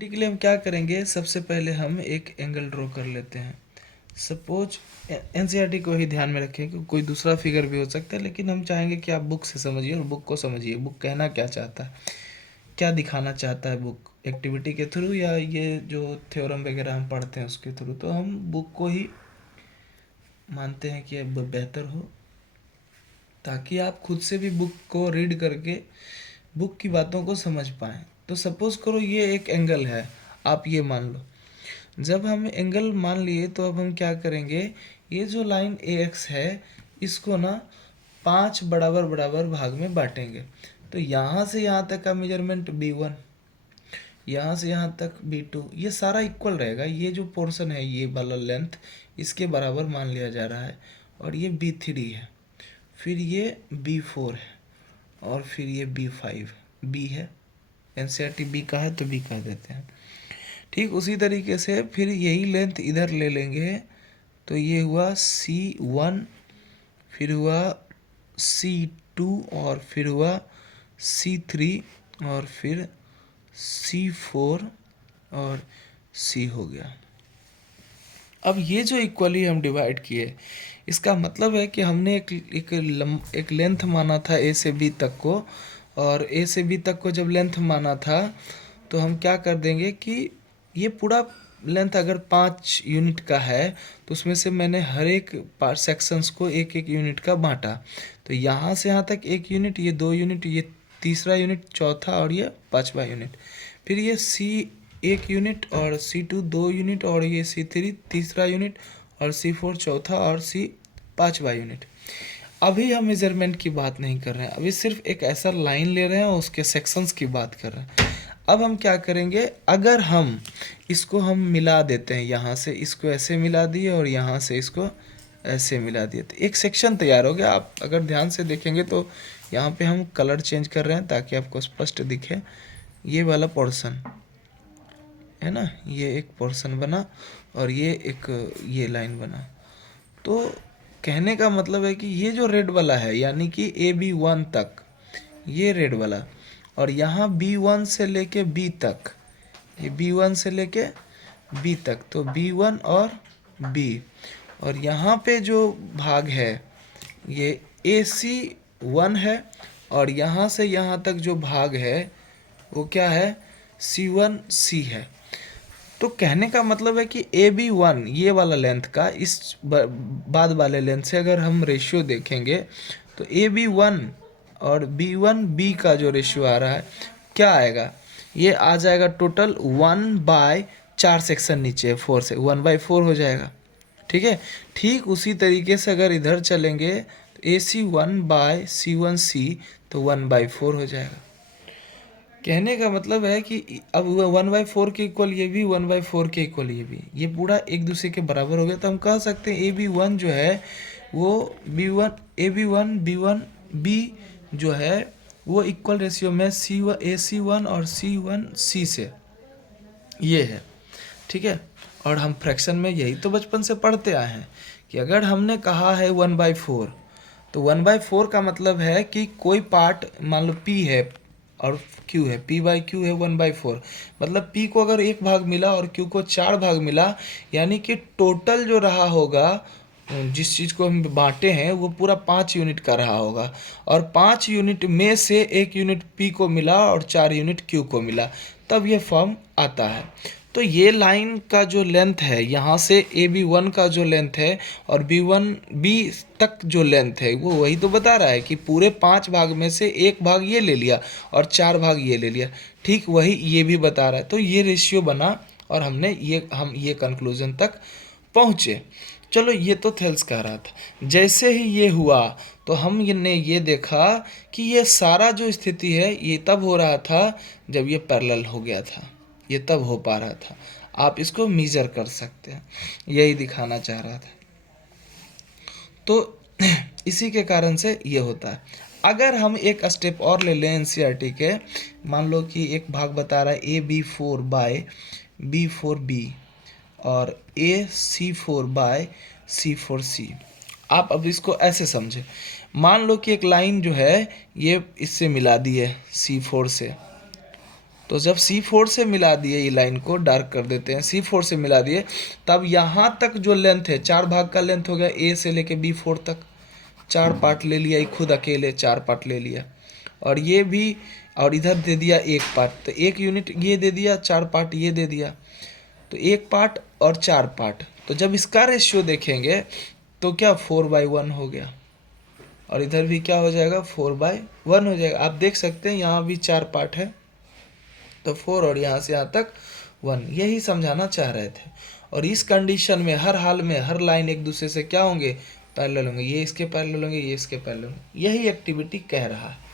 के लिए हम क्या करेंगे, सबसे पहले हम एक एंगल ड्रॉ कर लेते हैं। सपोज एनसीईआरटी को ही ध्यान में रखें कि कोई दूसरा फिगर भी हो सकता है, लेकिन हम चाहेंगे कि आप बुक से समझिए और बुक को समझिए, बुक कहना क्या चाहता है, क्या दिखाना चाहता है बुक, एक्टिविटी के थ्रू या ये जो थ्योरम वगैरह हम पढ़ते हैं उसके थ्रू। तो हम बुक को ही मानते हैं कि अब बेहतर हो, ताकि आप खुद से भी बुक को रीड करके बुक की बातों को समझ पाएँ। तो सपोज़ करो ये एक एंगल है, आप ये मान लो। जब हम एंगल मान लिए तो अब हम क्या करेंगे, ये जो लाइन ए एक्स है इसको ना 5 बराबर बराबर भाग में बांटेंगे। तो यहाँ से यहाँ तक का मेजरमेंट B1, यहाँ से यहाँ तक B2, ये सारा इक्वल रहेगा। ये जो पोर्शन है ये वाला लेंथ इसके बराबर मान लिया जा रहा है। और ये B3 है, फिर ये B4 है, और फिर ये B5, B है, एनसीईआरटी बी का है तो बी कह देते हैं। ठीक उसी तरीके से फिर यही लेंथ इधर ले लेंगे, तो ये हुआ C1, फिर हुआ C2, और फिर हुआ C3, और फिर C4 और C हो गया। अब ये जो इक्वली हम डिवाइड किए, इसका मतलब है कि हमने एक लेंथ माना था ए से बी तक को, और ए से बी तक को जब लेंथ माना था तो हम क्या कर देंगे कि ये पूरा लेंथ अगर 5 यूनिट का है तो उसमें से मैंने हर एक पार्ट सेक्शंस को एक एक यूनिट का बांटा। तो यहाँ से यहाँ तक 1 यूनिट, ये 2 यूनिट, ये तीसरा यूनिट, चौथा, और ये 5वां यूनिट। फिर ये C1 यूनिट, और C2 2 यूनिट, और ये C3 तीसरा यूनिट, और C4 चौथा, और C 5वां यूनिट। अभी हम मेजरमेंट की बात नहीं कर रहे हैं, अभी सिर्फ एक ऐसा लाइन ले रहे हैं और उसके सेक्शंस की बात कर रहे हैं। अब हम क्या करेंगे, अगर हम इसको हम मिला देते हैं, यहाँ से इसको ऐसे मिला दिए और यहाँ से इसको ऐसे मिला दिए, तो एक सेक्शन तैयार हो गया। आप अगर ध्यान से देखेंगे तो यहाँ पे हम कलर चेंज कर रहे हैं ताकि आपको स्पष्ट दिखे। ये वाला पोर्शन है ना, ये एक पोर्शन बना, और ये एक ये लाइन बना। तो कहने का मतलब है कि ये जो रेड वाला है, यानी कि AB1 तक, ये रेड वाला, और यहाँ B1 से लेके B तक, ये B1 से लेके B तक, तो B1 और B, और यहाँ पे जो भाग है ये AC1 है, और यहाँ से यहाँ तक जो भाग है वो क्या है, C1C है। तो कहने का मतलब है कि AB1 ये वाला लेंथ का इस बाद वाले लेंथ से अगर हम रेशियो देखेंगे तो AB1 और B1B का जो रेशियो आ रहा है क्या आएगा, ये आ जाएगा टोटल 1/4 सेक्शन नीचे 4 से 1/4 हो जाएगा। ठीक है, ठीक उसी तरीके से अगर इधर चलेंगे तो AC1/C1C तो 1/4 हो जाएगा। कहने का मतलब है कि अब 1/4 के इक्वल ये भी, 1/4 के इक्वल ये भी, ये पूरा एक दूसरे के बराबर हो गया। तो हम कह सकते हैं AB1 जो है वो B1, AB1 B1 B जो है वो इक्वल रेशियो में AC1 और C1C से ये है। ठीक है, और हम फ्रैक्शन में यही तो बचपन से पढ़ते आए हैं कि अगर हमने कहा है 1/4, तो 1/4 का मतलब है कि कोई पार्ट मान लो P है और Q है, P/Q है 1/4, मतलब P को अगर 1 भाग मिला और Q को 4 भाग मिला, यानी कि टोटल जो रहा होगा, जिस चीज़ को हम बांटे हैं वो पूरा 5 यूनिट का रहा होगा, और 5 यूनिट में से 1 यूनिट P को मिला और 4 यूनिट Q को मिला, तब ये फॉर्म आता है। तो ये लाइन का जो लेंथ है, यहाँ से AB1 का जो लेंथ है और B1B तक जो लेंथ है, वो वही तो बता रहा है कि पूरे 5 भाग में से 1 भाग ये ले लिया और 4 भाग ये ले लिया। ठीक वही ये भी बता रहा है। तो ये रेशियो बना और हम ये कंक्लूजन तक पहुँचे। चलो, ये तो थेल्स कह रहा था। जैसे ही ये हुआ तो हमने ये देखा कि ये सारा जो स्थिति है ये तब हो रहा था जब ये पैरेलल हो गया था, ये तब हो पा रहा था। आप इसको मेजर कर सकते हैं, यही दिखाना चाह रहा था। तो इसी के कारण से ये होता है। अगर हम एक स्टेप और ले लें एनसीईआरटी के, मान लो कि एक भाग बता रहा है AB4/B4B और AC4/C4C। आप अब इसको ऐसे समझें, मान लो कि एक लाइन जो है ये इससे मिला दी है C4 से, तो जब C4 से मिला दिए, ये लाइन को डार्क कर देते हैं, C4 से मिला दिए, तब यहाँ तक जो लेंथ है, 4 भाग का लेंथ हो गया, A से लेके B4 तक 4 पार्ट ले लिया, ये खुद अकेले 4 पार्ट ले लिया। और ये भी, और इधर दे दिया 1 पार्ट, तो 1 यूनिट ये दे दिया, 4 पार्ट ये दे दिया, तो 1 पार्ट और 4 पार्ट। तो जब इसका रेशियो देखेंगे तो क्या 4/1 हो गया, और इधर भी क्या हो जाएगा 4/1 हो जाएगा। आप देख सकते हैं यहाँ भी 4 पार्ट है, तो 4 और यहाँ से यहाँ तक 1, यही समझाना चाह रहे थे। और इस कंडीशन में हर हाल में हर लाइन एक दूसरे से क्या होंगे, पैरेलल होंगे, ये इसके पैरेलल होंगे, ये इसके पैरेलल होंगे, यही एक्टिविटी कह रहा है।